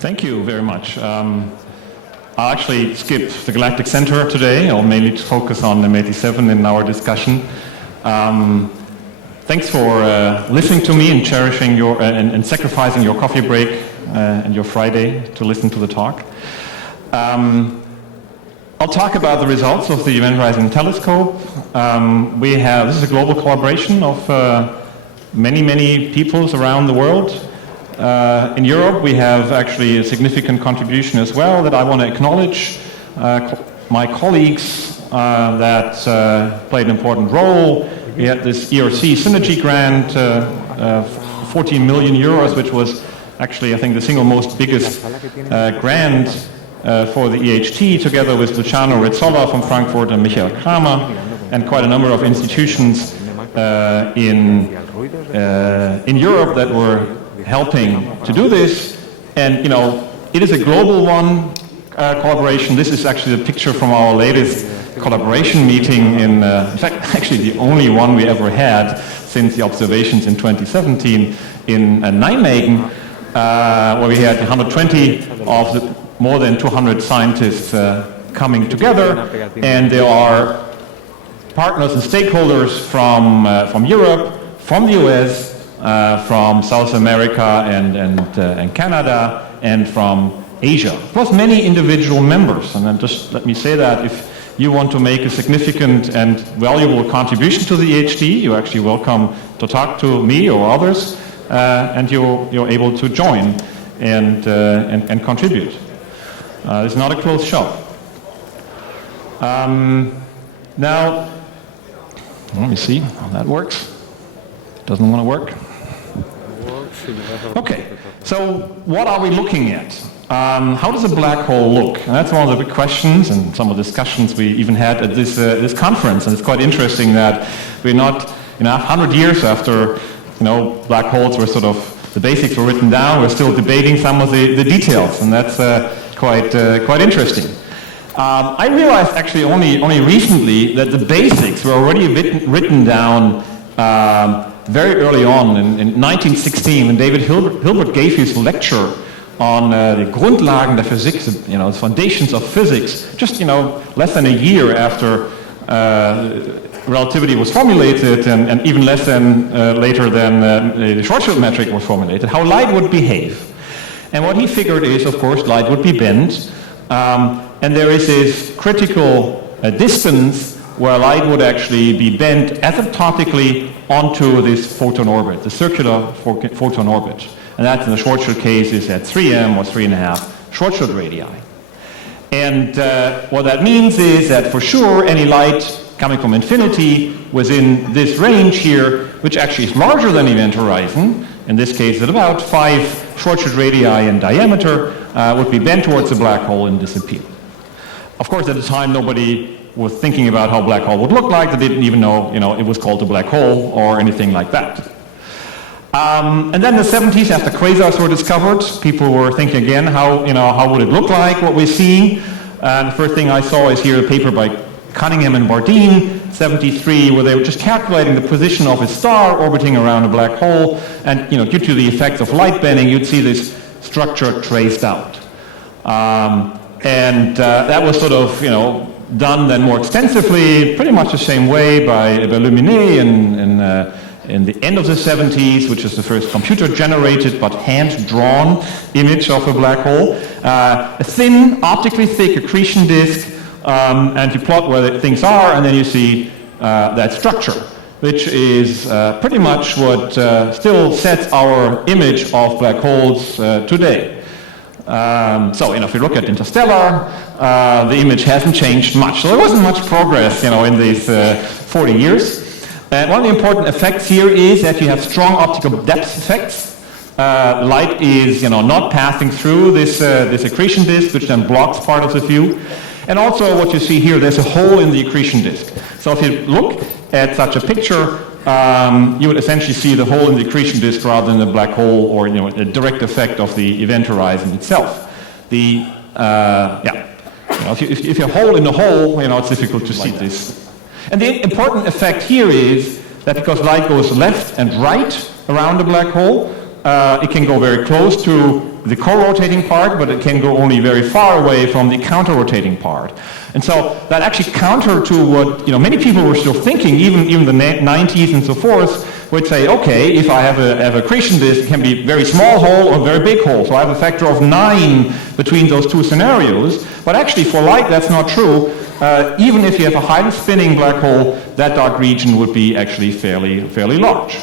Thank you very much. I'll actually skip the Galactic Center today. I'll mainly focus on M87 in our discussion. Thanks for listening to me and cherishing your and sacrificing your coffee break and your Friday to listen to the talk. I'll talk about the results of the Event Horizon Telescope. This is a global collaboration of many peoples around the world. In Europe, we have actually a significant contribution as well that I want to acknowledge. My colleagues that played an important role. We had this ERC Synergy grant, 14 million euros, which was actually, I think, the single most biggest grant for the EHT, together with Luciano Rezzolla from Frankfurt and Michael Kramer, and quite a number of institutions in Europe that were helping to do this. And it is a global collaboration. This is actually a picture from our latest collaboration meeting in fact, actually the only one we ever had since the observations in 2017 in Nijmegen, where we had 120 of the more than 200 scientists coming together, and there are partners and stakeholders from Europe, from the US, from South America and Canada, and from Asia, plus many individual members. And then just let me say that if you want to make a significant and valuable contribution to the EHT, you're actually welcome to talk to me or others, and you're able to join and contribute. It's not a closed shop. Now, let me see how that works. Doesn't want to work. Okay, so what are we looking at? How does a black hole look? And that's one of the big questions and some of the discussions we even had at this conference. And it's quite interesting that we're not, 100 years after, black holes were sort of, the basics were written down, we're still debating some of the details, and that's quite interesting. I realized actually only recently that the basics were already written down very early on in 1916, when David Hilbert gave his lecture on the Grundlagen der Physik, the foundations of physics, just less than a year after relativity was formulated, and even less than later than the Schwarzschild metric was formulated, how light would behave. And what he figured is, of course, light would be bent, and there is this critical distance where light would actually be bent asymptotically onto this photon orbit, the circular photon orbit. And that, in the Schwarzschild case, is at 3m or 3.5 Schwarzschild radii. And what that means is that for sure any light coming from infinity within this range here, which actually is larger than event horizon, in this case at about 5 Schwarzschild radii in diameter, would be bent towards the black hole and disappear. Of course, at the time, nobody was thinking about how a black hole would look like. They didn't even know, it was called a black hole or anything like that. And then in the 70s, after quasars were discovered, people were thinking again, how would it look like, what we're seeing? And the first thing I saw is here a paper by Cunningham and Bardeen, 73, where they were just calculating the position of a star orbiting around a black hole, and due to the effects of light bending, you'd see this structure traced out. That was sort of, done then more extensively, pretty much the same way by Luminet in the end of the 70s, which is the first computer-generated but hand-drawn image of a black hole. A thin, optically thick accretion disk, and you plot where things are, and then you see that structure, which is pretty much what still sets our image of black holes today. So, if you look at Interstellar, the image hasn't changed much. So there wasn't much progress, in these 40 years. And one of the important effects here is that you have strong optical depth effects. Light is, not passing through this accretion disk, which then blocks part of the view. And also what you see here, there's a hole in the accretion disk. So if you look at such a picture, you would essentially see the hole in the accretion disk rather than the black hole or a direct effect of the event horizon itself. If you have a hole in the hole, it's difficult to see this. And the important effect here is that because light goes left and right around the black hole, it can go very close to the co-rotating part, but it can go only very far away from the counter-rotating part. And so that actually counter to what many people were still thinking, even the 90s and so forth, would say, okay, if I have a accretion disk, it can be very small hole or very big hole. So I have a factor of 9 between those two scenarios. But actually for light, that's not true. Even if you have a highly spinning black hole, that dark region would be actually fairly large.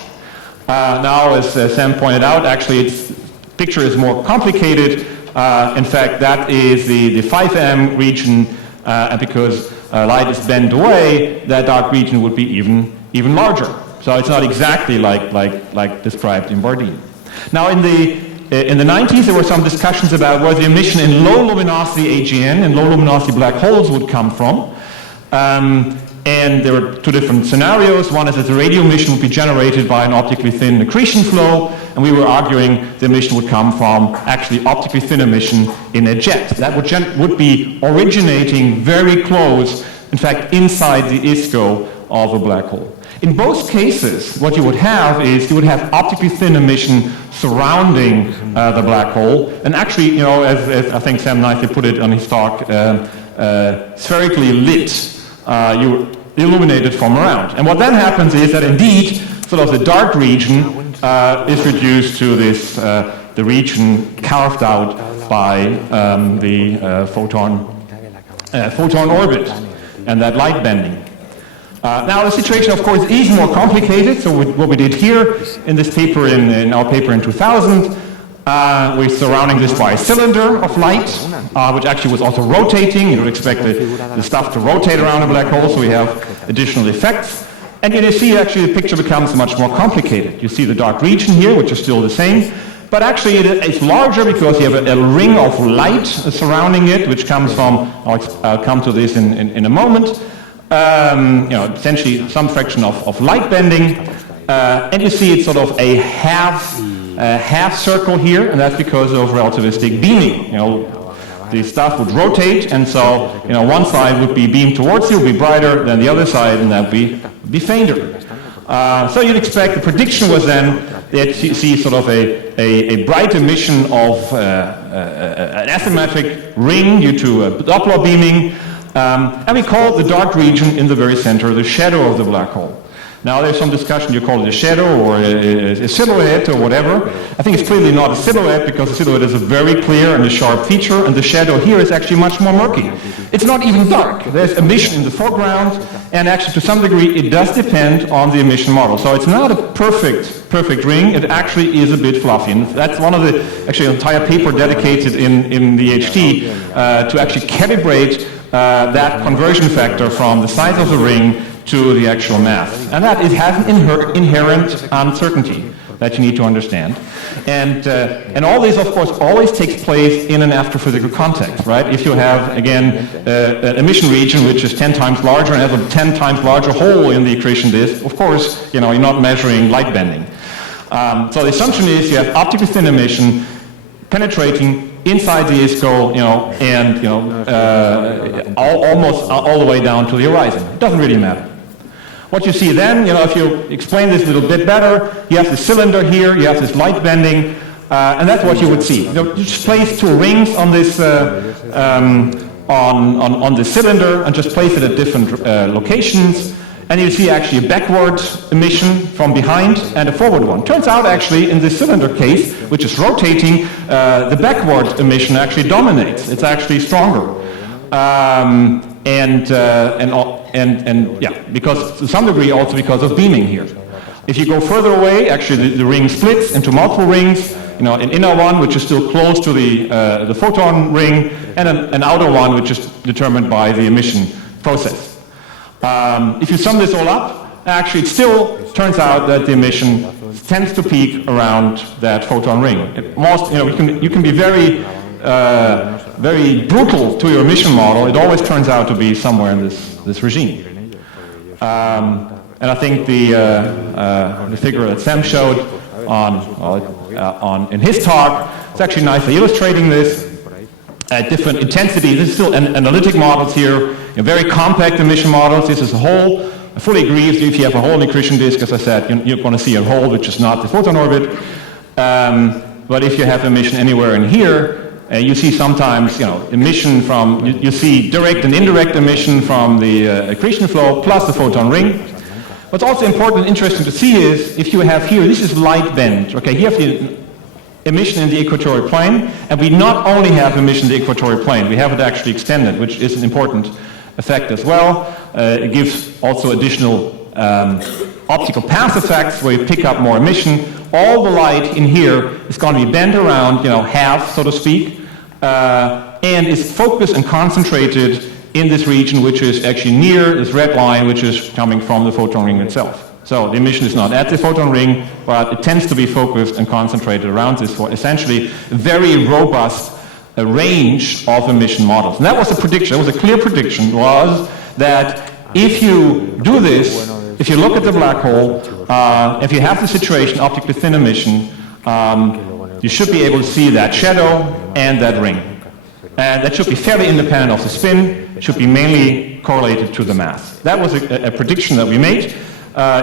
Now, as Sam pointed out, actually its picture is more complicated. In fact, that is the 5M region, and because light is bent away, that dark region would be even larger. So it's not exactly like described in Bardeen. Now, in the 90s, there were some discussions about where the emission in low luminosity AGN and low luminosity black holes would come from. And there were two different scenarios. One is that the radio emission would be generated by an optically thin accretion flow, and we were arguing the emission would come from actually optically thin emission in a jet. That would be originating very close, in fact, inside the ISCO of a black hole. In both cases, what you would have is you would have optically thin emission surrounding the black hole, and actually, as I think Sam nicely put it on his talk, spherically lit. You illuminated from around. And what then happens is that indeed, sort of the dark region is reduced to this, the region carved out by the photon orbit and that light bending. Now the situation, of course, is more complicated. So what we did here in this paper, in our paper in 2000, we're surrounding this by a cylinder of light, which actually was also rotating. You would expect the stuff to rotate around a black hole, so we have additional effects. And you see actually the picture becomes much more complicated. You see the dark region here, which is still the same, but actually it's larger because you have a ring of light surrounding it, which comes from, I'll come to this in a moment, essentially some fraction of light bending, and you see it's sort of a half circle here, and that's because of relativistic beaming. The stuff would rotate, and so one side would be beamed towards you, would be brighter than the other side, and that would be fainter. So you'd expect the prediction was then that you see sort of a bright emission of an asymmetric ring due to Doppler beaming, and we call it the dark region in the very center, the shadow of the black hole. Now there's some discussion, you call it a shadow or a silhouette or whatever. I think it's clearly not a silhouette because the silhouette is a very clear and a sharp feature, and the shadow here is actually much more murky. It's not even dark. There's emission in the foreground, and actually to some degree it does depend on the emission model. So it's not a perfect ring, it actually is a bit fluffy. And that's one of the, actually an entire paper dedicated in the HT to actually calibrate that conversion factor from the size of the ring to the actual mass. And that it has an inherent uncertainty that you need to understand. And all this, of course, always takes place in an astrophysical context, right? If you have, again, an emission region which is 10 times larger and has a 10 times larger hole in the accretion disk, of course, you're not measuring light bending. So the assumption is you have optically thin emission penetrating inside the ISCO, and almost all the way down to the horizon. It doesn't really matter. What you see then, if you explain this a little bit better, you have the cylinder here, you have this light bending, and that's what you would see. You just place two rings on this on the cylinder and just place it at different locations, and you see actually a backward emission from behind and a forward one. Turns out actually in the cylinder case, which is rotating, the backward emission actually dominates. It's actually stronger. Because to some degree also because of beaming here. If you go further away, actually the ring splits into multiple rings, an inner one which is still close to the photon ring, and an outer one which is determined by the emission process. If you sum this all up, actually it still turns out that the emission tends to peak around that photon ring. You can be very brutal to your emission model. It always turns out to be somewhere in this regime. And I think the figure that Sam showed in his talk is actually nicely illustrating this at different intensities. This is still analytic models here, very compact emission models. This is a hole. I fully agree if you have a hole in the accretion disk, as I said, you're going to see a hole which is not the photon orbit. But if you have emission anywhere in here, you see sometimes, emission from, you see direct and indirect emission from the accretion flow plus the photon ring. What's also important and interesting to see is, if you have here, this is light band, okay, here have the emission in the equatorial plane, and we not only have emission in the equatorial plane, we have it actually extended, which is an important effect as well. It gives also additional optical path effects where you pick up more emission. All the light in here is going to be bent around, half, so to speak, and is focused and concentrated in this region, which is actually near this red line, which is coming from the photon ring itself. So the emission is not at the photon ring, but it tends to be focused and concentrated around this for essentially a very robust range of emission models. And that was a prediction, that was a clear prediction, was that if you do this, if you look at the black hole, if you have the situation optically thin emission, you should be able to see that shadow and that ring. And that should be fairly independent of the spin. It should be mainly correlated to the mass. That was a prediction that we made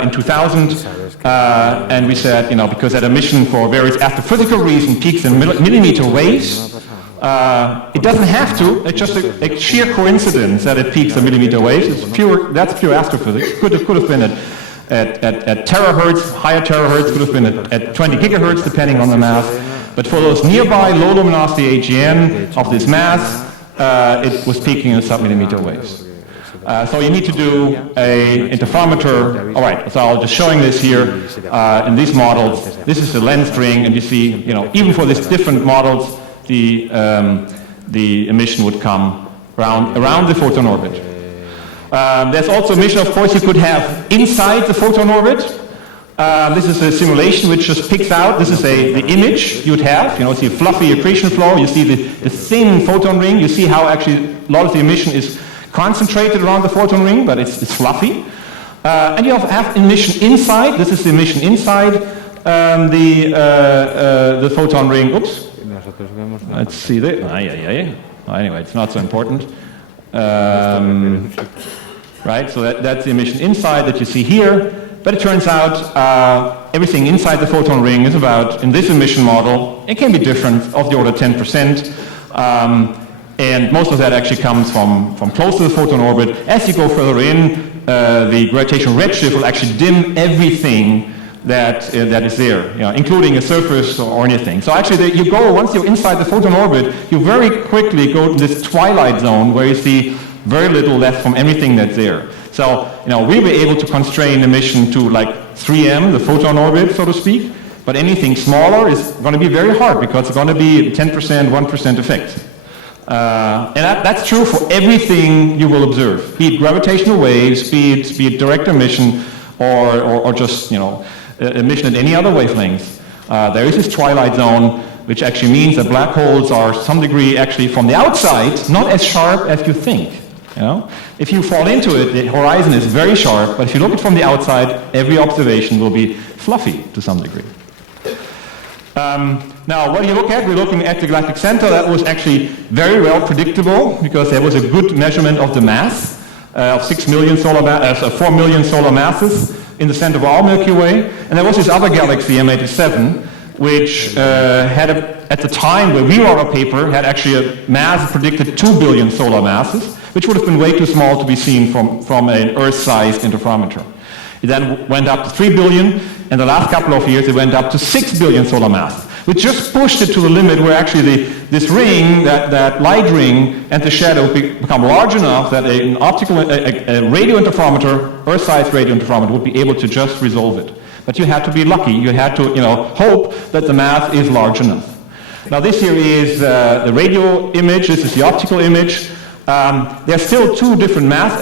in 2000. And we said, because that emission for various astrophysical reasons peaks in millimeter waves, it doesn't have to. It's just a sheer coincidence that it peaks in millimeter waves. That's pure astrophysics. Could have been at terahertz, higher terahertz, could have been at 20 gigahertz, depending on the mass. But for those nearby low luminosity AGN of this mass, it was peaking in sub-millimeter waves. So you need to do an interferometer. All right, so I'm just showing this here in these models. This is the lens ring, and you see, even for these different models, the emission would come around the photon orbit. There's also emission, of course, you could have inside the photon orbit. This is a simulation which just picks out, this is the image you'd have, see a fluffy accretion flow, you see the thin photon ring, you see how actually a lot of the emission is concentrated around the photon ring, but it's fluffy. And you have emission inside, this is the emission inside the photon ring, oops. Let's see that, anyway, it's not so important. Right, so that's the emission inside that you see here. But it turns out everything inside the photon ring is about, in this emission model, it can be different, of the order 10%. And most of that actually comes from close to the photon orbit. As you go further in, the gravitational redshift will actually dim everything that is there, including a surface or anything. So actually, you go, once you're inside the photon orbit, you very quickly go to this twilight zone where you see very little left from everything that's there. So, we'll be able to constrain emission to like 3M, the photon orbit, so to speak, but anything smaller is going to be very hard because it's going to be 10%, 1% effect. And that's true for everything you will observe, be it gravitational waves, be it direct emission, or just, emission at any other wavelengths. There is this twilight zone, which actually means that black holes are to some degree actually from the outside not as sharp as you think. If you fall into it, the horizon is very sharp, but if you look at it from the outside, every observation will be fluffy to some degree. Now, what do you look at? We're looking at the galactic center. That was actually very well predictable because there was a good measurement of the mass of 4 million solar masses in the center of our Milky Way. And there was this other galaxy, M87, which had, at the time where we wrote our paper, had actually a mass predicted 2 billion solar masses, which would have been way too small to be seen from an Earth-sized interferometer. It then went up to 3 billion, and the last couple of years it went up to 6 billion solar masses, which just pushed it to the limit where actually this ring, that light ring, and the shadow become large enough that a radio interferometer, Earth-sized radio interferometer, would be able to just resolve it. But you had to be lucky. You had to, hope that the mass is large enough. Now this here is the radio image. This is the optical image. There are still two different mass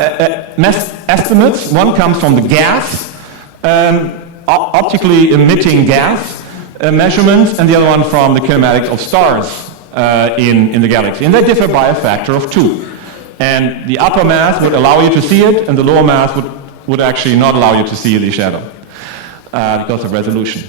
estimates. One comes from the gas, optically emitting gas measurements, and the other one from the kinematics of stars in the galaxy. And they differ by a factor of 2. And the upper mass would allow you to see it, and the lower mass would actually not allow you to see the shadow because of resolution.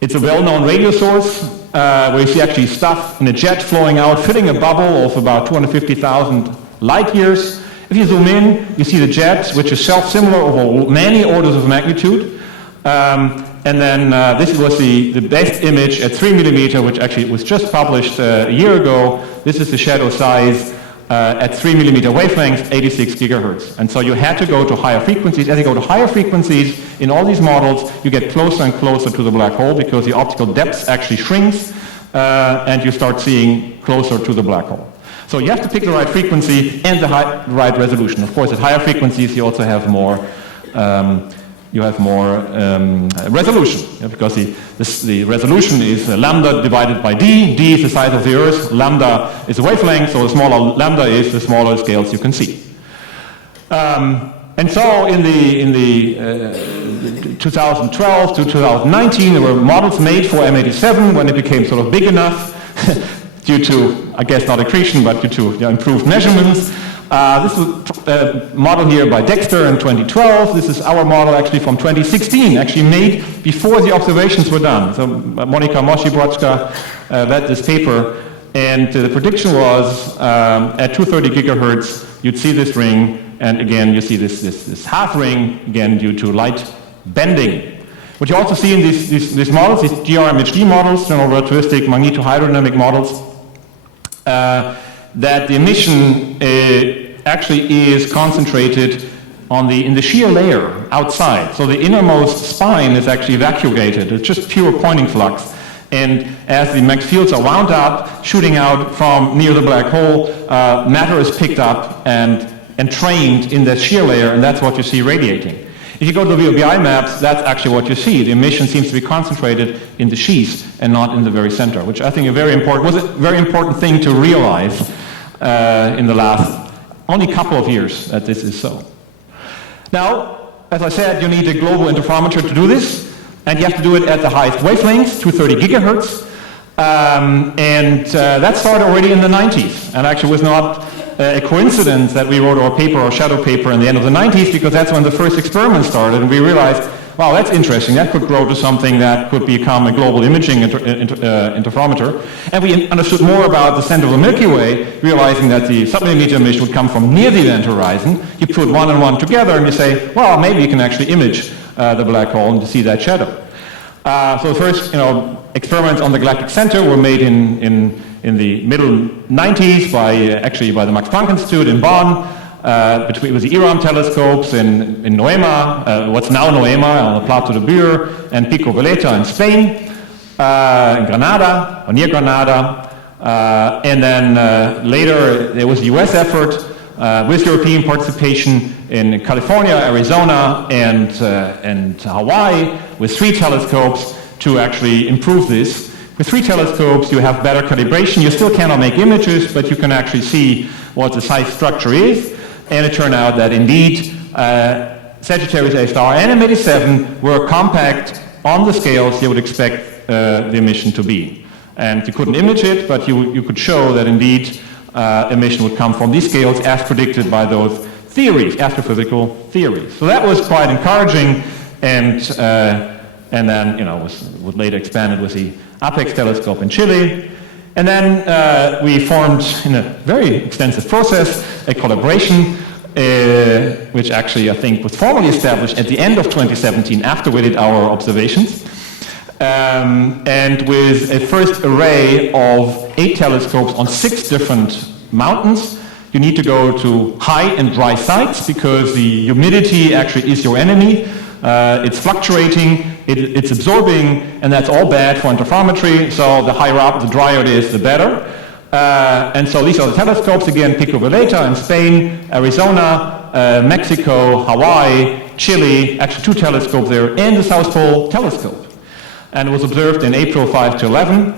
It's a well-known radio source where you see actually stuff in a jet flowing out, filling a bubble of about 250,000 light years. If you zoom in, you see the jet, which is self-similar over many orders of magnitude. And And then this was the best image at 3 millimeter, which actually was just published a year ago. This is the shadow size at 3 millimeter wavelengths, 86 gigahertz. And so you had to go to higher frequencies. As you go to higher frequencies in all these models, you get closer and closer to the black hole because the optical depth actually shrinks and you start seeing closer to the black hole. So you have to pick the right frequency and the right resolution. Of course, at higher frequencies, you also have more resolution, because the resolution is lambda divided by d. D is the size of the Earth. Lambda is the wavelength, so the smaller lambda is, the smaller scales you can see. And so in the 2012 to 2019, there were models made for M87 when it became sort of big enough due to, I guess, not accretion, but due to improved measurements. This was a model here by Dexter in 2012. This is our model actually from 2016, actually made before the observations were done. So Monika Moshi-Broczka led this paper, and the prediction was at 230 gigahertz, you'd see this ring, and again, you see this half ring, again, due to light bending. What you also see in these models, these GRMHD models, general relativistic magnetohydrodynamic models, that the emission actually is concentrated in the shear layer outside. So the innermost spine is actually vacuolated. It's just pure Poynting flux. And as the max fields are wound up, shooting out from near the black hole, matter is picked up and trained in that shear layer, and that's what you see radiating. If you go to the VLBI maps, that's actually what you see. The emission seems to be concentrated in the sheaths and not in the very center, which I think was a very important thing to realize in the last only couple of years that this is so. Now, as I said, you need a global interferometer to do this, and you have to do it at the highest wavelengths, 230 gigahertz, and that started already in the 90s, and actually was not a coincidence that we wrote our paper, our shadow paper, in the end of the 90s, because that's when the first experiments started, and we realized, wow, that's interesting. That could grow to something that could become a global imaging interferometer. And we understood more about the center of the Milky Way, realizing that the submillimeter emission would come from near the event horizon. You put one and one together, and you say, well, maybe you can actually image the black hole and see that shadow. So the first, experiments on the galactic center were made in the middle 90s by the Max Planck Institute in Bonn, with the IRAM telescopes in Noema, what's now Noema on the Plateau de Bure, and Pico Veleta in Spain, in Granada, or near Granada, and then later there was a US effort with European participation in California, Arizona, and Hawaii with 3 telescopes to actually improve this. With 3 telescopes, you have better calibration. You still cannot make images, but you can actually see what the size structure is. And it turned out that indeed, Sagittarius A star and M87 were compact on the scales you would expect the emission to be. And you couldn't image it, but you could show that indeed emission would come from these scales as predicted by those theories, astrophysical theories. So that was quite encouraging, and then was later expanded with the Apex telescope in Chile. And then we formed, in a very extensive process, a collaboration, which actually I think was formally established at the end of 2017 after we did our observations. And with a first array of 8 telescopes on 6 different mountains. You need to go to high and dry sites because the humidity actually is your enemy. It's fluctuating, it's absorbing, and that's all bad for interferometry. So the higher up, the drier it is, the better. And so these are the telescopes, again, Pico Veleta in Spain, Arizona, Mexico, Hawaii, Chile, actually 2 telescopes there, and the South Pole telescope. And it was observed in April 5 to 11.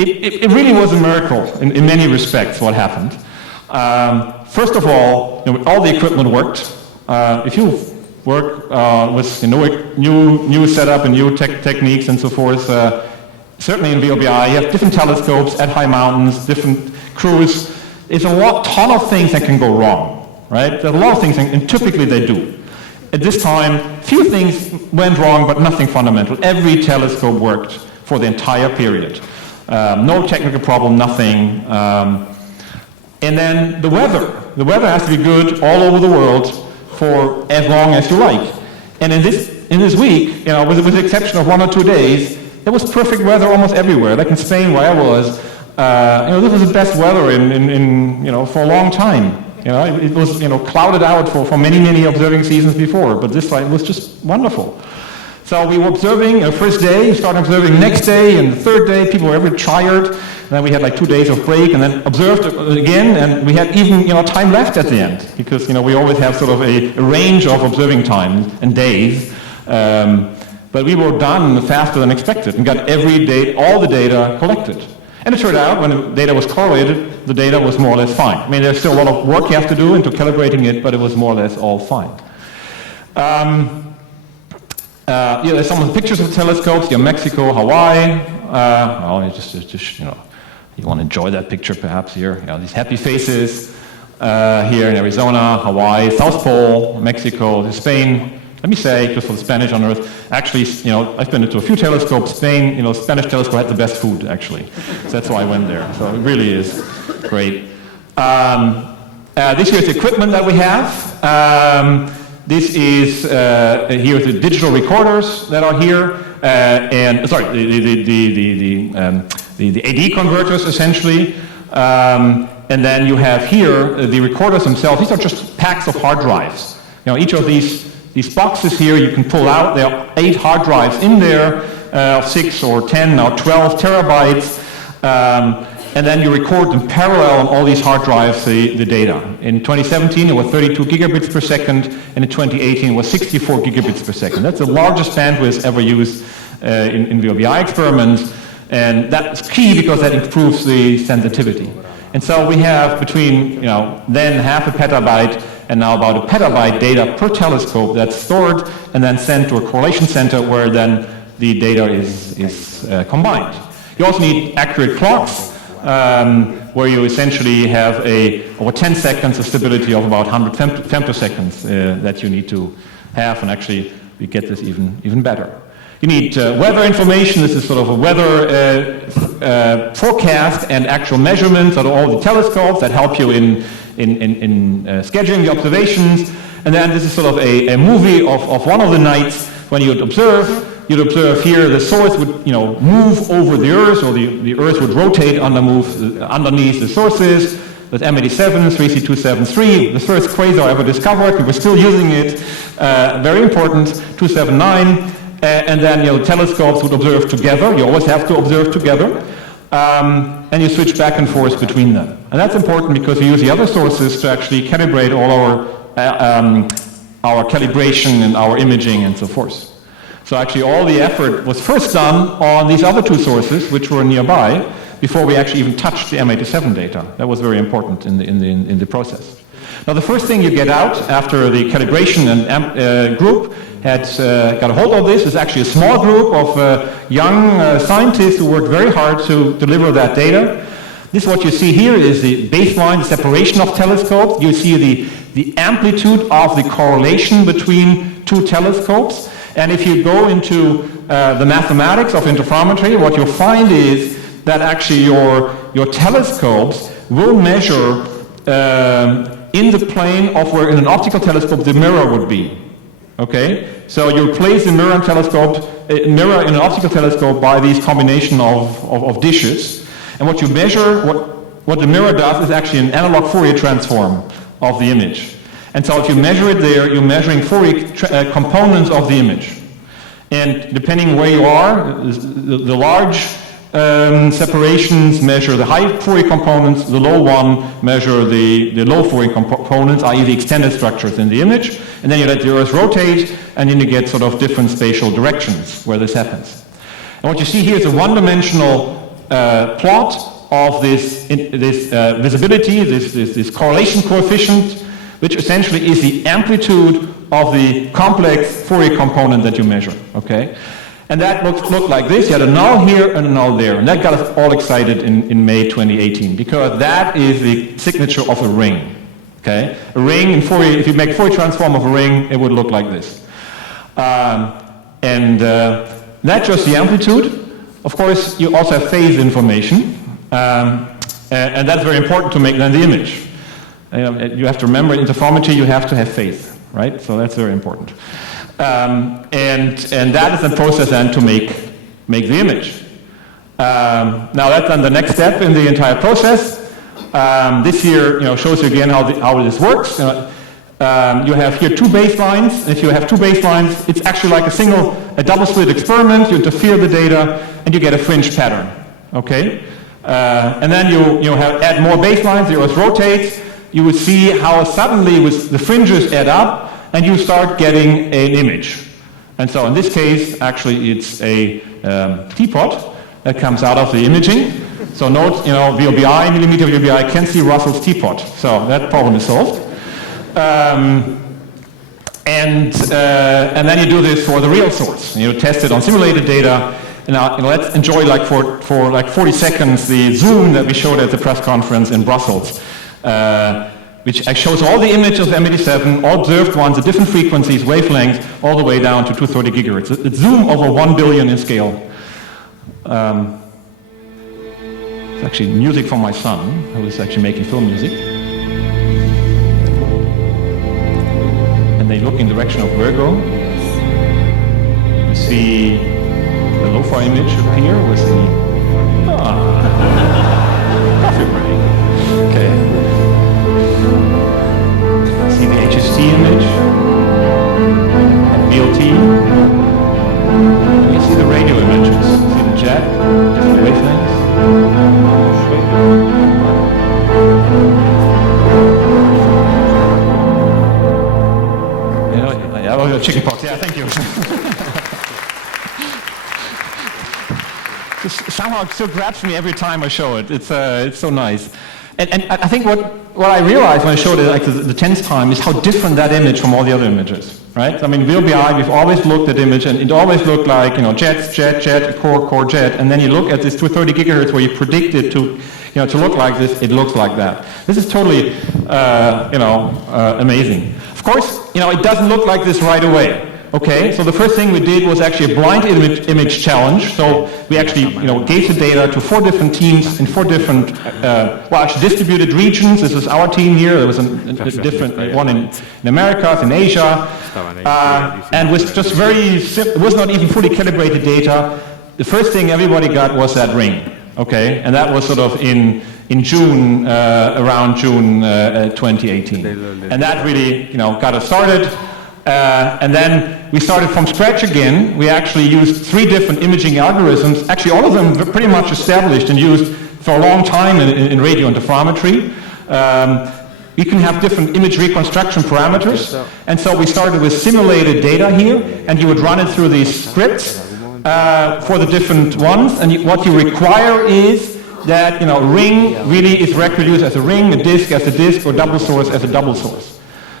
It really was a miracle in many respects what happened. First of all the equipment worked. If you work with new setup and new techniques and so forth, certainly in VLBI, you have different telescopes at high mountains, different crews. There's a ton of things that can go wrong, right? There's a lot of things, and typically they do. At this time, few things went wrong, but nothing fundamental. Every telescope worked for the entire period. No technical problem, nothing. And then the weather. The weather has to be good all over the world for as long as you like. And in this week, with the exception of 1 or 2 days, there was perfect weather almost everywhere. Like in Spain, where I was, this was the best weather for a long time. It was clouded out for many observing seasons before, but this time it was just wonderful. So we were observing, first day, started observing next day, and the third day, people were very tired. And then we had like 2 days of break, and then observed again, and we had even time left at the end, because we always have sort of a range of observing times and days. But we were done faster than expected, and got every day, all the data collected. And it turned out, when the data was correlated, the data was more or less fine. I mean, there's still a lot of work you have to do into calibrating it, but it was more or less all fine. There's some pictures of telescopes, Mexico, Hawaii. You want to enjoy that picture perhaps here. These happy faces here in Arizona, Hawaii, South Pole, Mexico, Spain. Let me say, just for the Spanish on Earth, actually, I've been to a few telescopes. Spain, Spanish telescope had the best food, actually. So that's why I went there. So it really is great. This here is the equipment that we have. This is here the digital recorders that are here, the AD converters essentially, and then you have here the recorders themselves. These are just packs of hard drives. Each of these boxes here you can pull out. There are 8 hard drives in there, 6 or 10 or 12 terabytes. And then you record in parallel on all these hard drives the data. In 2017 it was 32 gigabits per second, and in 2018 it was 64 gigabits per second. That's the largest bandwidth ever used in VLBI experiments, and that's key because that improves the sensitivity. And so we have between then half a petabyte and now about a petabyte data per telescope that's stored and then sent to a correlation center where then the data is combined. You also need accurate clocks, where you essentially have over 10 seconds a stability of about 100 femtoseconds that you need to have, and actually we get this even better. You need weather information. This is sort of a weather forecast and actual measurements of all the telescopes that help you in scheduling the observations. And then this is sort of a movie of one of the nights when you'd observe. You'd observe here the source would move over the Earth, or the Earth would rotate underneath the sources. With M87, 3C273, the first quasar ever discovered. We were still using it. Very important, 279. And then telescopes would observe together. You always have to observe together. And you switch back and forth between them. And that's important because we use the other sources to actually calibrate all our calibration and our imaging and so forth. So actually all the effort was first done on these other 2 sources, which were nearby, before we actually even touched the M87 data. That was very important in the process. Now the first thing you get out after the calibration and group had got a hold of this is actually a small group of young scientists who worked very hard to deliver that data. This what you see here is the baseline, the separation of telescopes. You see the amplitude of the correlation between 2 telescopes. And if you go into the mathematics of interferometry, what you'll find is that actually your telescopes will measure in the plane of where in an optical telescope the mirror would be. Okay? So you place the mirror in an optical telescope by these combination of dishes. And what you measure, what the mirror does is actually an analog Fourier transform of the image. And so if you measure it there, you're measuring Fourier components of the image. And depending where you are, the large separations measure the high Fourier components, the low one measure the low Fourier components, i.e. the extended structures in the image. And then you let the Earth rotate, and then you get sort of different spatial directions where this happens. And what you see here is a one-dimensional plot of this visibility, this correlation coefficient, which essentially is the amplitude of the complex Fourier component that you measure. Okay? And that looked like this. You had a null here and a null there. And that got us all excited in May 2018, because that is the signature of a ring. Okay? A ring in Fourier, if you make Fourier transform of a ring, it would look like this. That's just the amplitude. Of course, you also have phase information. And that's very important to make then the image. You have to remember in interferometry you have to have phase, right? So that's very important. And that is the process then to make the image. Now that's then the next step in the entire process. This here shows you again how this works. You have here two baselines. If you have two baselines, it's actually like a double slit experiment. You interfere the data and you get a fringe pattern. Okay? And then you add more baselines, the Earth rotates, you will see how suddenly the fringes add up and you start getting an image. And so in this case, actually it's a teapot that comes out of the imaging. So note, VLBI, millimeter VLBI can see Russell's teapot. So that problem is solved. And then you do this for the real source. You test it on simulated data. Now, let's enjoy for 40 seconds the zoom that we showed at the press conference in Brussels, which shows all the images of M87, all observed ones at different frequencies, wavelengths, all the way down to 230 gigahertz. It's zoom over 1 billion in scale. It's actually music from my son, who is actually making film music. And they look in the direction of Virgo. You see the LOFAR image appear with the coffee break. Okay. See the HST image and BLT. You see the radio images. See the jet, different wavelengths. Chicken pox. Yeah, thank you. Somehow it still grabs me every time I show it. It's so nice. And I think what I realized when I showed it the 10th time is how different that image from all the other images, right? I mean, VLBI, we've always looked at image and it always looked like, jets, jet, core, jet, and then you look at this 230 gigahertz where you predict it to look like this, it looks like that. This is totally, amazing. Of course, it doesn't look like this right away. Okay, so the first thing we did was actually a blind image challenge. So we actually, gave the data to 4 different teams in 4 different, actually distributed regions. This is our team here. There was a different one in America, in Asia, and was just it was not even fully calibrated data. The first thing everybody got was that ring. Okay, and that was sort of in June, around June 2018, and that really, got us started. And then we started from scratch again. We actually used 3 different imaging algorithms. Actually, all of them were pretty much established and used for a long time in radio interferometry. We can have different image reconstruction parameters. And so we started with simulated data here, and you would run it through these scripts for the different ones. And what you require is that, ring really is reproduced as a ring, a disk as a disk, or double source as a double source.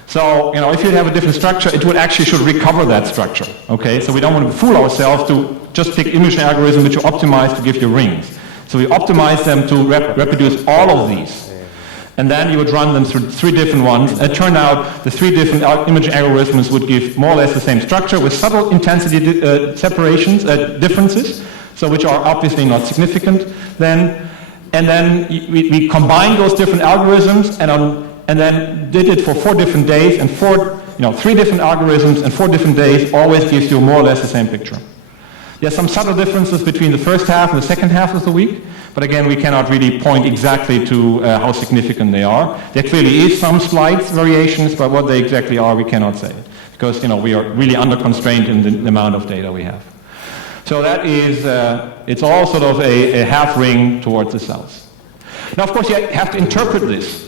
So, if you have a different structure, it should recover that structure, okay? So we don't want to fool ourselves to just pick imaging algorithms which are optimized to give you rings. So we optimize them to reproduce all of these. And then you would run them through 3 different ones. And it turned out the 3 different imaging algorithms would give more or less the same structure with subtle intensity differences, so which are obviously not significant then. And then we combined those different algorithms and then did it for 4 different days, and 3 different algorithms and 4 different days always gives you more or less the same picture. There are some subtle differences between the first half and the second half of the week, but again, we cannot really point exactly to how significant they are. There clearly is some slight variations, but what they exactly are, we cannot say, because we are really under constraint in the amount of data we have. So that is, it's all sort of a half ring towards the south. Now, of course, you have to interpret this.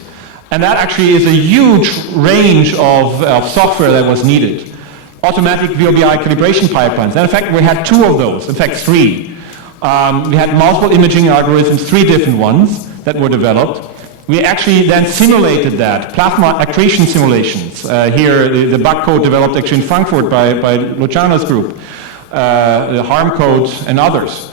And that actually is a huge range of software that was needed. Automatic VLBI calibration pipelines. And in fact, we had 2 of those, in fact 3. We had multiple imaging algorithms, 3 different ones that were developed. We actually then simulated that, plasma accretion simulations. Here, the bug code developed actually in Frankfurt by Luciano's group, the harm code and others.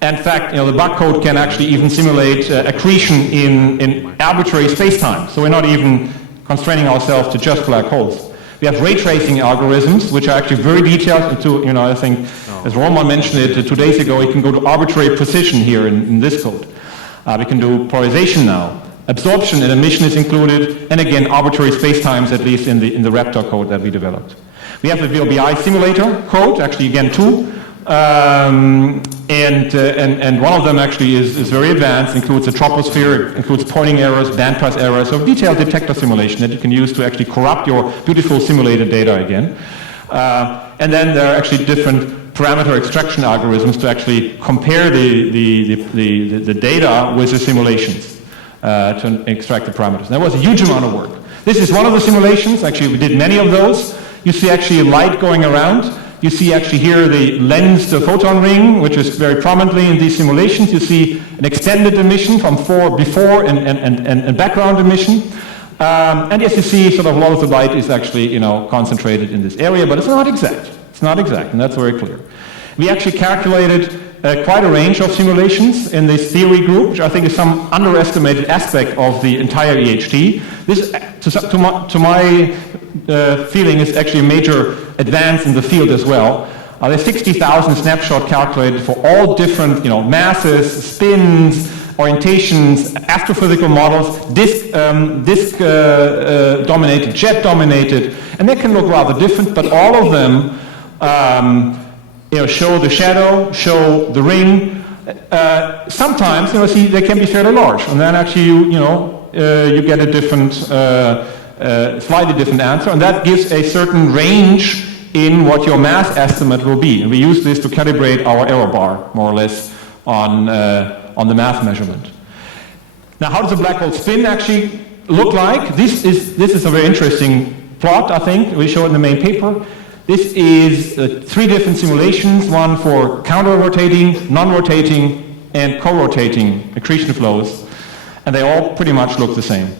In fact, the bug code can actually even simulate accretion in arbitrary space-time. So we're not even constraining ourselves to just black holes. We have ray tracing algorithms, which are actually very detailed into, I think, as Roman mentioned it 2 days ago, you can go to arbitrary precision here in this code. We can do polarization now. Absorption and emission is included, and again, arbitrary space-times, at least in the Raptor code that we developed. We have the VLBI simulator code, actually again 2. And one of them actually is very advanced, includes a troposphere, includes pointing errors, bandpass errors, so detailed detector simulation that you can use to actually corrupt your beautiful simulated data again. And then there are actually different parameter extraction algorithms to actually compare the data with the simulations to extract the parameters. And that was a huge amount of work. This is one of the simulations. Actually, we did many of those. You see actually a light going around. You see actually here the lensed photon ring, which is very prominently in these simulations. You see an extended emission from before and background emission. And yes, you see sort of a lot of the light is actually, concentrated in this area, but it's not exact. It's not exact, and that's very clear. We actually calculated quite a range of simulations in this theory group, which I think is some underestimated aspect of the entire EHT. This, to my feeling, is actually a major advance in the field as well. There's 60,000 snapshots calculated for all different, masses, spins, orientations, astrophysical models, disk dominated, jet dominated, and they can look rather different, but all of them show the shadow, show the ring. Sometimes, they can be fairly large, and then actually you get a different, slightly different answer, and that gives a certain range in what your mass estimate will be. And we use this to calibrate our error bar, more or less, on the mass measurement. Now, how does a black hole spin actually look like? This is a very interesting plot, I think. We show it in the main paper. This is 3 different simulations, one for counter-rotating, non-rotating, and co-rotating accretion flows, and they all pretty much look the same.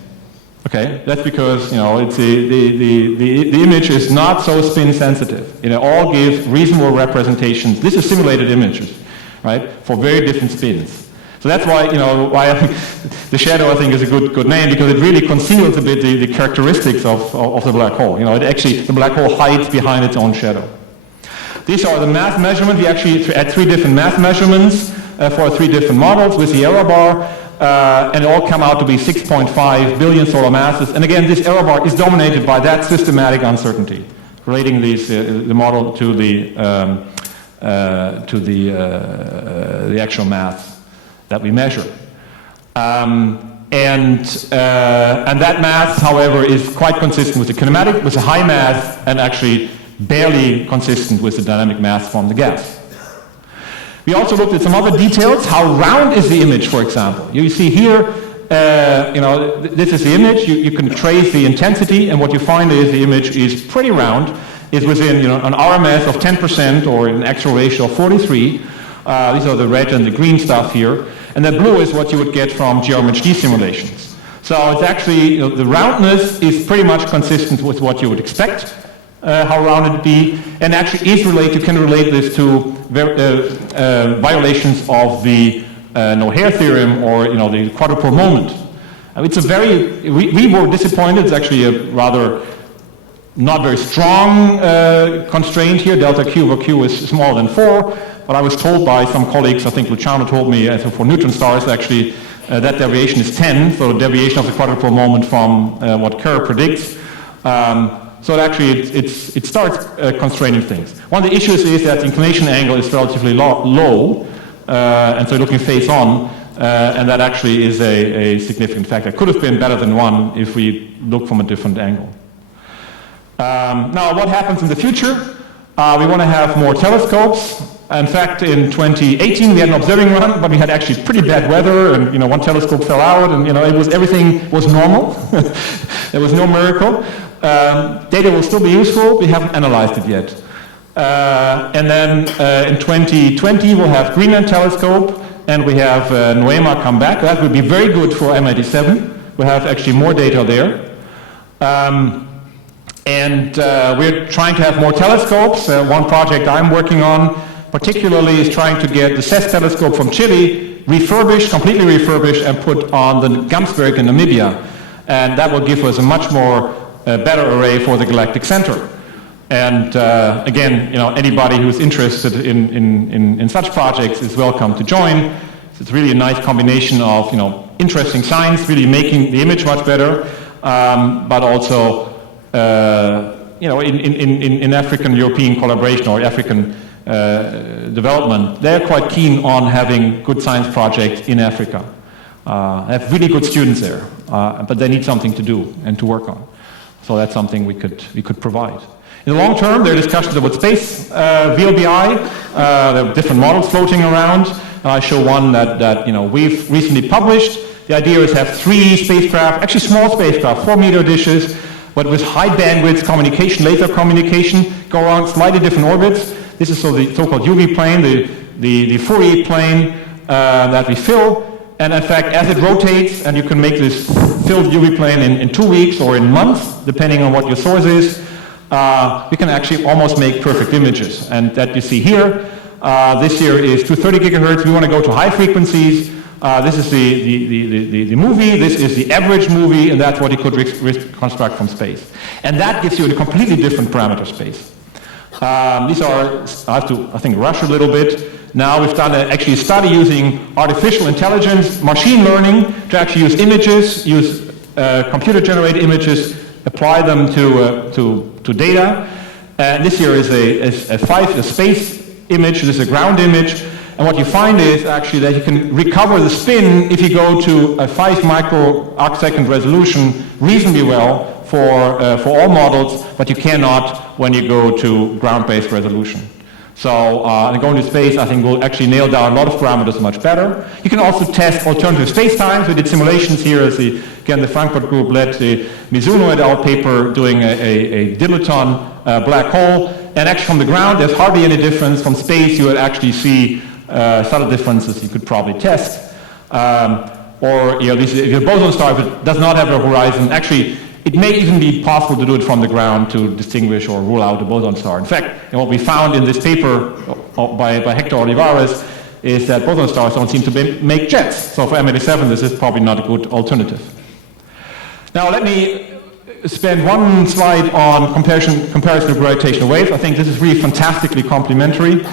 Okay, that's because it's the image is not so spin sensitive. It all gives reasonable representations. This is simulated images, right, for very different spins. So that's why why the shadow I think is a good name, because it really conceals a bit the characteristics of the black hole. The black hole hides behind its own shadow. These are the mass measurements. We actually had 3 different mass measurements for 3 different models with the error bar. And it all come out to be 6.5 billion solar masses. And again, this error bar is dominated by that systematic uncertainty, relating the model to the actual mass that we measure. And that mass, however, is quite consistent with the kinematic, with a high mass, and actually barely consistent with the dynamic mass from the gas. We also looked at some other details. How round is the image, for example? You see here, this is the image. You can trace the intensity, and what you find is the image is pretty round. It's within an RMS of 10% or an actual ratio of 43. These are the red and the green stuff here. And the blue is what you would get from GeoMHD simulations. So it's actually, the roundness is pretty much consistent with what you would expect. How round it would be, and actually is related. You can relate this to violations of the no-hair theorem or the quadrupole moment. It's a very we were disappointed. It's actually a rather not very strong constraint here. Delta Q over Q is smaller than 4. But I was told by some colleagues, I think Luciano told me, for neutron stars actually that deviation is 10. So the deviation of the quadrupole moment from what Kerr predicts. So it starts constraining things. One of the issues is that the inclination angle is relatively low, and so looking face on, and that actually is a significant factor. It could have been better than 1 if we look from a different angle. Now, what happens in the future? We want to have more telescopes. In fact, in 2018 we had an observing run, but we had actually pretty bad weather, and 1 telescope fell out, and everything was normal. There was no miracle. Data will still be useful. We haven't analyzed it yet. And then in 2020 we'll have Greenland telescope, and we have NOEMA come back. That will be very good for M87. We'll have actually more data there. And we're trying to have more telescopes. One project I'm working on particularly is trying to get the CES telescope from Chile refurbished, completely refurbished, and put on the Gamsberg in Namibia. And that will give us a much more better array for the Galactic Center. And again, anybody who's interested in such projects is welcome to join. So it's really a nice combination of interesting science, really making the image much better, but also in African European collaboration or African development, they're quite keen on having good science projects in Africa. They have really good students there, but they need something to do and to work on. So that's something we could provide. In the long term, there are discussions about space, VLBI. There are different models floating around. I show one that we've recently published. The idea is to have 3 spacecraft, actually small spacecraft, 4-meter dishes, but with high bandwidth communication, laser communication, go around slightly different orbits. This is the so-called UV plane, the Fourier plane that we fill. And in fact, as it rotates, and you can make this filled UV plane in 2 weeks or in months, depending on what your source is, we can actually almost make perfect images. And that you see here, this here is 230 gigahertz. We want to go to high frequencies. This is the movie, this is the average movie, and that's what you could reconstruct from space. And that gives you a completely different parameter space. These are, I have to, I think, rush a little bit. Now we've done actually a study using artificial intelligence, machine learning, to actually use images, use computer-generated images, apply them to data. This here is a space image, this is a ground image. And what you find is actually that you can recover the spin if you go to a 5 micro-arcsecond resolution reasonably well for all models, but you cannot when you go to ground-based resolution. So going to space, I think we'll actually nail down a lot of parameters much better. You can also test alternative spacetimes. We did simulations here as again, the Frankfurt group led the Mizuno et al. Paper doing a dilaton black hole. And actually from the ground, there's hardly any difference. From space, you would actually see subtle differences you could probably test. Or if your boson star, if it does not have a horizon, actually it may even be possible to do it from the ground to distinguish or rule out a boson star. In fact, what we found in this paper by Hector Olivares is that boson stars don't seem to make jets. So for M87, this is probably not a good alternative. Now let me spend one slide on comparison of gravitational waves. I think this is really fantastically complementary.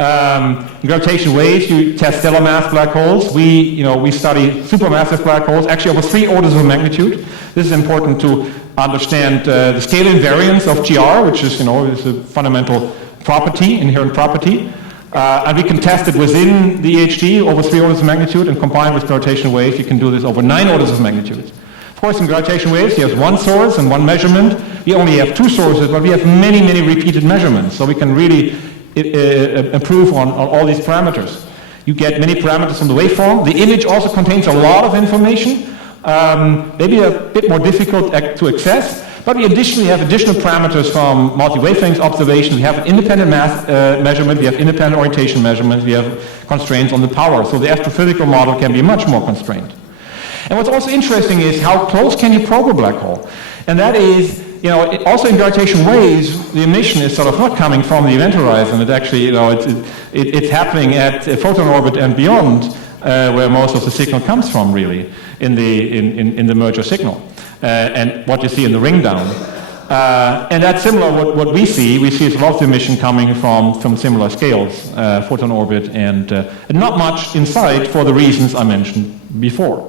In gravitational waves, you test stellar mass black holes. We study supermassive black holes, actually over 3 orders of magnitude. This is important to understand the scale invariance of GR, which is, is a fundamental property, inherent property. And we can test it within the EHD over 3 orders of magnitude, and combined with gravitational waves, you can do this over 9 orders of magnitude. Of course, in gravitational waves, you have 1 source and 1 measurement. We only have 2 sources, but we have many, many repeated measurements. So we can really improve on all these parameters. You get many parameters from the waveform. The image also contains a lot of information, maybe a bit more difficult to access, but we additionally have additional parameters from multi-wavelength observation. We have an independent mass measurement, we have independent orientation measurements, we have constraints on the power. So the astrophysical model can be much more constrained. And what's also interesting is how close can you probe a black hole? And that is, also in gravitational waves, the emission is sort of not coming from the event horizon. It actually, it's happening at a photon orbit and beyond, where most of the signal comes from, really, in the merger signal, and what you see in the ring down. And that's similar what we see. We see a lot of emission coming from similar scales, photon orbit, and not much inside for the reasons I mentioned before.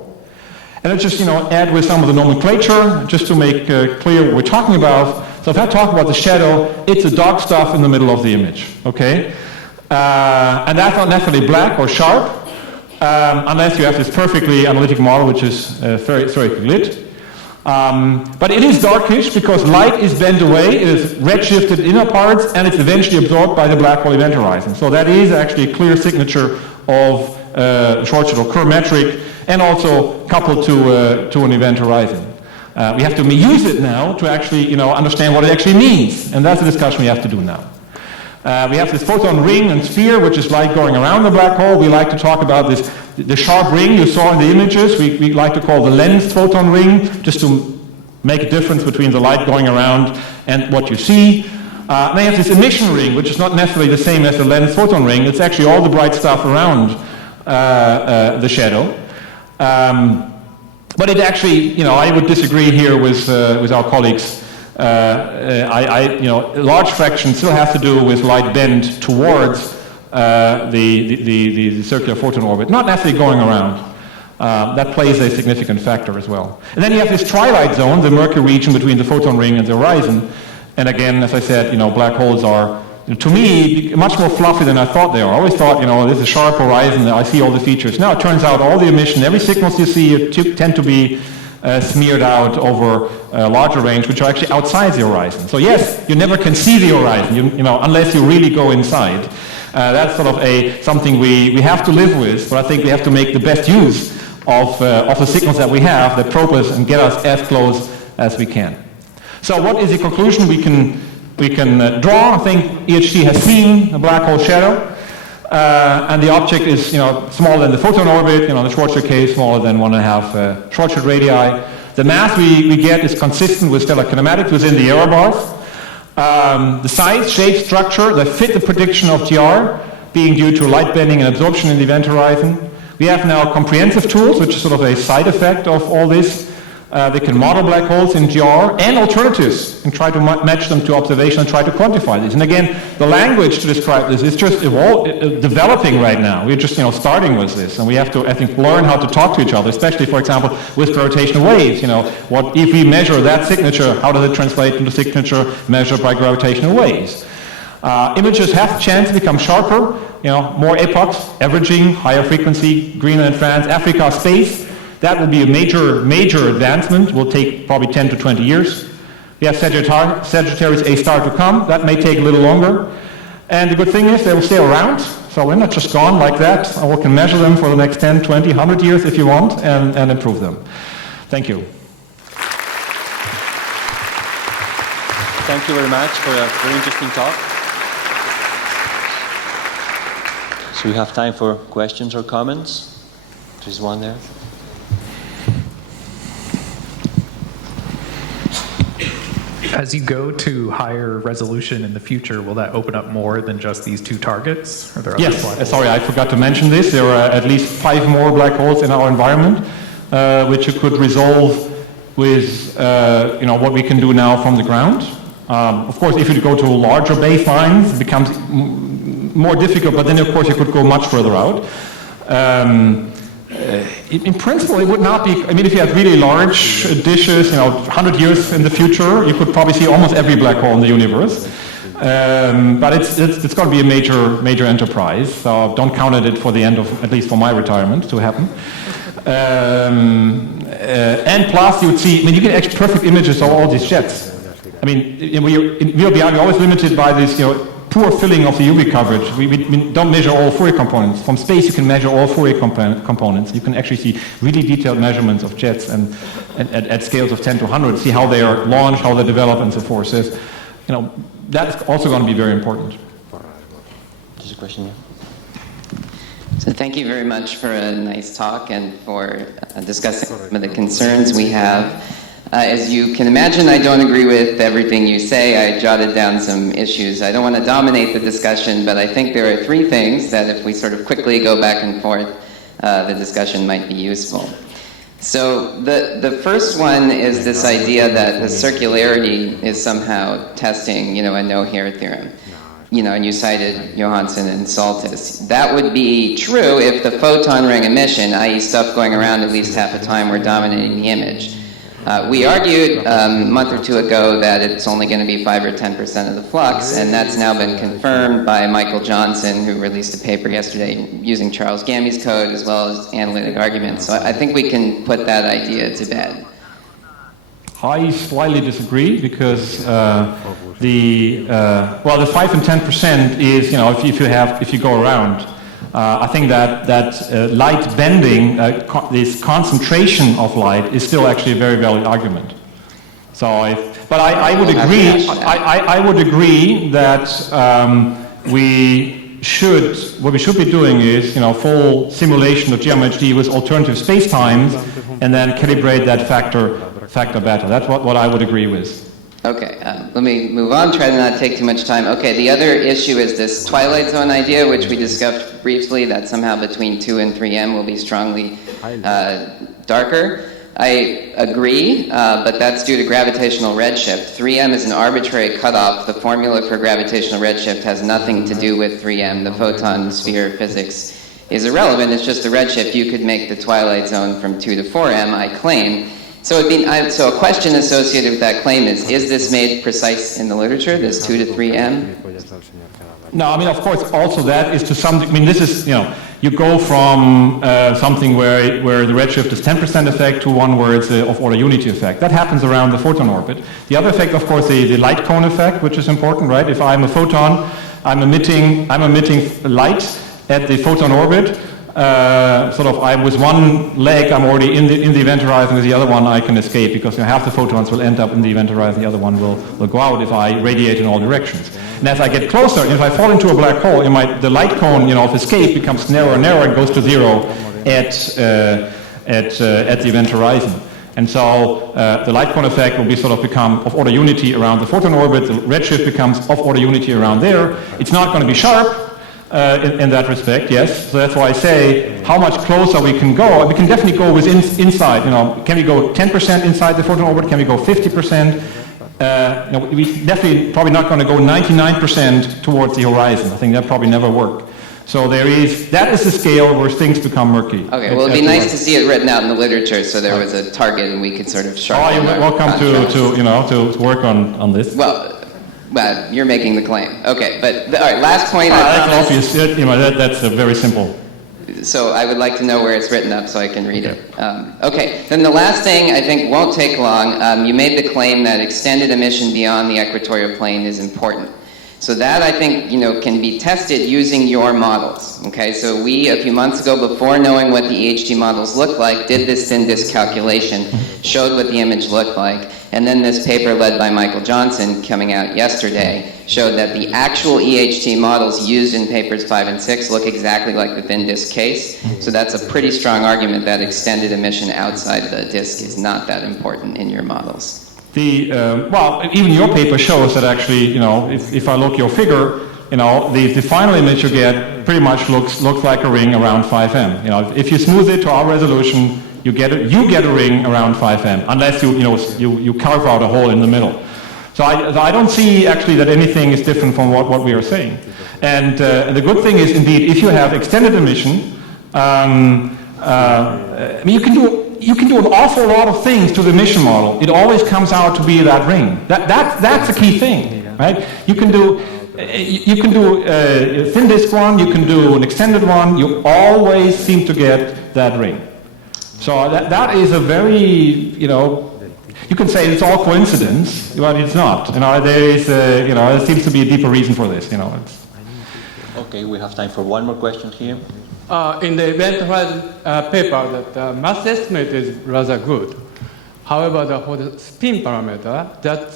And let's just add with some of the nomenclature, just to make clear what we're talking about. So if I talk about the shadow, it's the dark stuff in the middle of the image, okay? And that's not necessarily black or sharp, unless you have this perfectly analytic model, which is very lit. But it is darkish because light is bent away, it is redshifted inner parts, and it's eventually absorbed by the black hole event horizon. So that is actually a clear signature of short or chronometric, and also coupled to an event horizon. We have to use it now to actually understand what it actually means, and that's the discussion we have to do now. We have this photon ring and sphere, which is light going around the black hole. We like to talk about the sharp ring you saw in the images. We like to call the lensed photon ring, just to make a difference between the light going around and what you see. Then you have this emission ring, which is not necessarily the same as the lensed photon ring. It's actually all the bright stuff around the shadow. But it actually, I would disagree here with our colleagues. A large fraction still has to do with light bent towards the circular photon orbit, not necessarily going around. That plays a significant factor as well. And then you have this twilight zone, the murky region between the photon ring and the horizon. And again, as I said, black holes are, to me, much more fluffy than I thought they are. I always thought, this is a sharp horizon, I see all the features. Now it turns out all the emission, every signals you see tend to be smeared out over a larger range, which are actually outside the horizon. So yes, you never can see the horizon, unless you really go inside. That's sort of something we have to live with, but I think we have to make the best use of the signals that we have that probe us and get us as close as we can. So what is the conclusion we can draw? I think EHT has seen a black hole shadow, and the object is smaller than the photon orbit, the Schwarzschild case smaller than 1.5 Schwarzschild radii. The mass we get is consistent with stellar kinematics within the error bars. The size, shape, structure that fit the prediction of GR being due to light bending and absorption in the event horizon. We have now comprehensive tools, which is sort of a side effect of all this. They can model black holes in GR and alternatives and try to match them to observation and try to quantify this. And again, the language to describe this is just developing right now. We're just starting with this, and we have to, I think, learn how to talk to each other, especially, for example, with gravitational waves. What if we measure that signature, how does it translate into signature measured by gravitational waves? Images have a chance to become sharper, more epochs, averaging, higher frequency, Greenland, France, Africa, space. That will be a major advancement. Will take probably 10 to 20 years. We have Sagittarius A star to come. That may take a little longer. And the good thing is they will stay around. So we're not just gone like that. We can measure them for the next 10, 20, 100 years if you want and improve them. Thank you. Thank you very much for a very interesting talk. So we have time for questions or comments. There's one there. As you go to higher resolution in the future, will that open up more than just these two targets? Are there other black holes? Sorry, I forgot to mention this. There are at least 5 more black holes in our environment, which you could resolve with what we can do now from the ground. Of course, if you go to larger baselines, it becomes more difficult, but then of course you could go much further out. In principle, it would not be, if you had really large dishes, 100 years in the future, you could probably see almost every black hole in the universe. But it's going to be a major enterprise, so don't count it for the end of, at least for my retirement, to happen. And plus, you would see, you get actually perfect images of all these jets. In VLBI, we're always limited by this, poor filling of the UV coverage. We don't measure all Fourier components. From space, you can measure all Fourier components. You can actually see really detailed measurements of jets and at scales of 10 to 100, see how they are launched, how they develop, and so forth. So, that's also going to be very important. There's a question here. So thank you very much for a nice talk and for discussing some of the concerns we have. As you can imagine, I don't agree with everything you say. I jotted down some issues. I don't want to dominate the discussion, but I think there are 3 things that if we sort of quickly go back and forth, the discussion might be useful. So the first one is this idea that the circularity is somehow testing, a no-hair theorem. And you cited Johansson and Saltis. That would be true if the photon ring emission, i.e. stuff going around at least half the time, were dominating the image. We argued a month or 2 ago that it's only going to be 5 or 10% of the flux, and that's now been confirmed by Michael Johnson, who released a paper yesterday using Charles Gammey's code as well as analytic arguments. So I think we can put that idea to bed. I slightly disagree because the 5 and 10% is, if you go around. I think that light bending, this concentration of light, is still actually a very valid argument. So, I would agree. I would agree that what we should be doing is, full simulation of GMHD with alternative spacetimes, and then calibrate that factor better. That's what I would agree with. Okay, let me move on, try to not take too much time. Okay, the other issue is this Twilight Zone idea, which we discussed briefly, that somehow between 2 and 3M will be strongly darker. I agree, but that's due to gravitational redshift. 3M is an arbitrary cutoff. The formula for gravitational redshift has nothing to do with 3M. The photon sphere physics is irrelevant. It's just a redshift. You could make the Twilight Zone from 2 to 4M, I claim. So so a question associated with that claim is this made precise in the literature, this 2 to 3M? No, I mean, of course, also that is to some, I mean, this is, you go from something where the redshift is 10% effect to one where it's of order unity effect. That happens around the photon orbit. The other effect, of course, the light cone effect, which is important, right? If I'm a photon, I'm emitting light at the photon orbit. With one leg, I'm already in the event horizon. With the other one, I can escape because half the photons will end up in the event horizon. The other one will go out if I radiate in all directions. And as I get closer, if I fall into a black hole, the light cone, of escape becomes narrower and narrower and goes to zero at the event horizon. And so the light cone effect will become of order unity around the photon orbit. The redshift becomes of order unity around there. It's not going to be sharp. In that respect, yes. So that's why I say how much closer we can go. We can definitely go inside. Can we go 10% inside the photon orbit? Can we go 50%? We definitely probably not going to go 99% towards the horizon. I think that probably never work. So that is the scale where things become murky. Okay, well, it'd be nice to see it written out in the literature so there was a target and we could sort of sharpen you're welcome to work on this. Well, you're making the claim. Okay, but all right, last point. That's obvious. That's very simple. So I would like to know where it's written up so I can read it. Okay, then the last thing I think won't take long. You made the claim that extended emission beyond the equatorial plane is important. So that I think can be tested using your models. Okay, so we a few months ago, before knowing what the EHT models looked like, did this thin disk calculation, showed what the image looked like, and then this paper led by Michael Johnson coming out yesterday showed that the actual EHT models used in papers 5 and 6 look exactly like the thin disk case. So that's a pretty strong argument that extended emission outside the disk is not that important in your models. Even your paper shows that actually, if I look your figure, the final image you get pretty much looks like a ring around 5M. If you smooth it to our resolution, you get a ring around 5M, unless you carve out a hole in the middle. So I don't see actually that anything is different from what we are saying. And the good thing is indeed, if you have extended emission, you can do an awful lot of things to the emission model. It always comes out to be that ring. That's a key thing, right? You can do a thin disk one. You can do an extended one. You always seem to get that ring. So that is a very you can say it's all coincidence, but it's not. There seems to be a deeper reason for this. Okay, we have time for one more question here. In the event horizon paper, the mass estimate is rather good. However, for the spin parameter,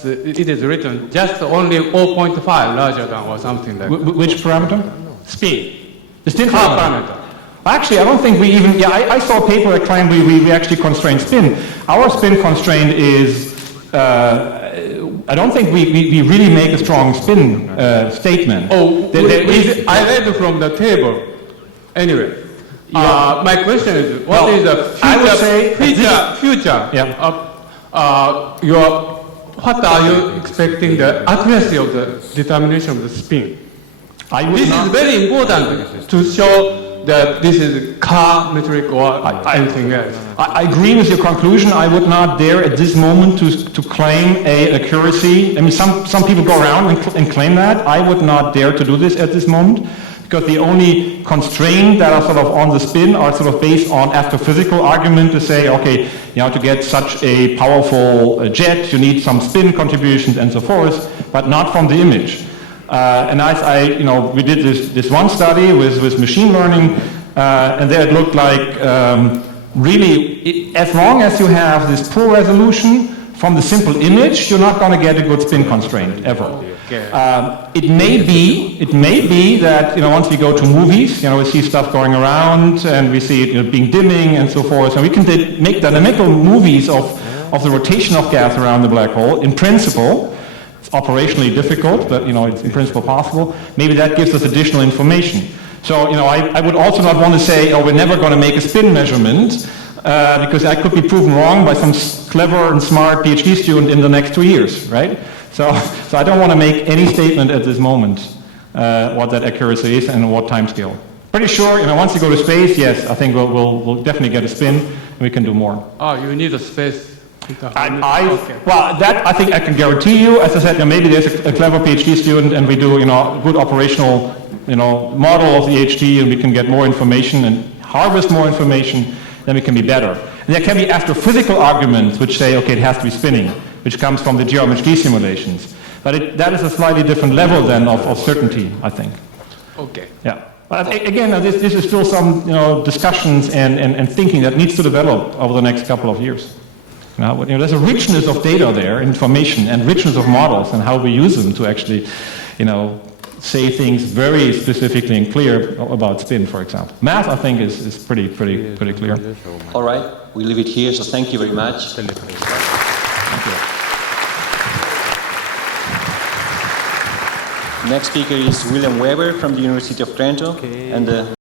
it is written just only 0.5 larger than or something like that. Which parameter? Spin. The spin parameter. Actually, I don't think we even... Yeah, I saw a paper that claimed we actually constrain spin. Our spin constraint is... I don't think we really make a strong spin statement. I read from the table. Anyway, my question is, what is the future what are you expecting the accuracy of the determination of the spin? This is very important to show that this is car metric or anything else. I agree with your conclusion. I would not dare at this moment to claim a accuracy. I mean, some people go around and claim that. I would not dare to do this at this moment, because the only constraints that are sort of on the spin are sort of based on astrophysical argument to say, okay, to get such a powerful jet, you need some spin contributions and so forth, but not from the image. And we did this one study with machine learning, and there it looked like as long as you have this poor resolution from the simple image, you're not going to get a good spin constraint ever. It may be that once we go to movies, we see stuff going around and we see it being dimming and so forth, and we can make dynamical movies of the rotation of gas around the black hole. In principle, it's operationally difficult, but it's in principle possible. Maybe that gives us additional information. So I would also not want to say, we're never going to make a spin measurement, because that could be proven wrong by some clever and smart PhD student in the next 2 years, right? So I don't want to make any statement at this moment what that accuracy is and what time scale. Pretty sure, once you go to space, yes, I think we'll definitely get a spin and we can do more. Oh, you need a space. Okay. Well, that I think I can guarantee you. As I said, maybe there's a clever PhD student, and we do, good operational, model of the HT, and we can get more information and harvest more information. Then we can be better. And there can be astrophysical arguments which say, okay, it has to be spinning, which comes from the GeoMHD simulations. But that is a slightly different level then of certainty, I think. Okay. Yeah. But again, this is still some discussions and thinking that needs to develop over the next couple of years. There's a richness of data there, information, and richness of models, and how we use them to actually, say things very specifically and clear about spin, for example. Math, I think, is pretty clear. All right, we leave it here, so thank you very much. Thank you. Next speaker is William Weber from the University of Trento, and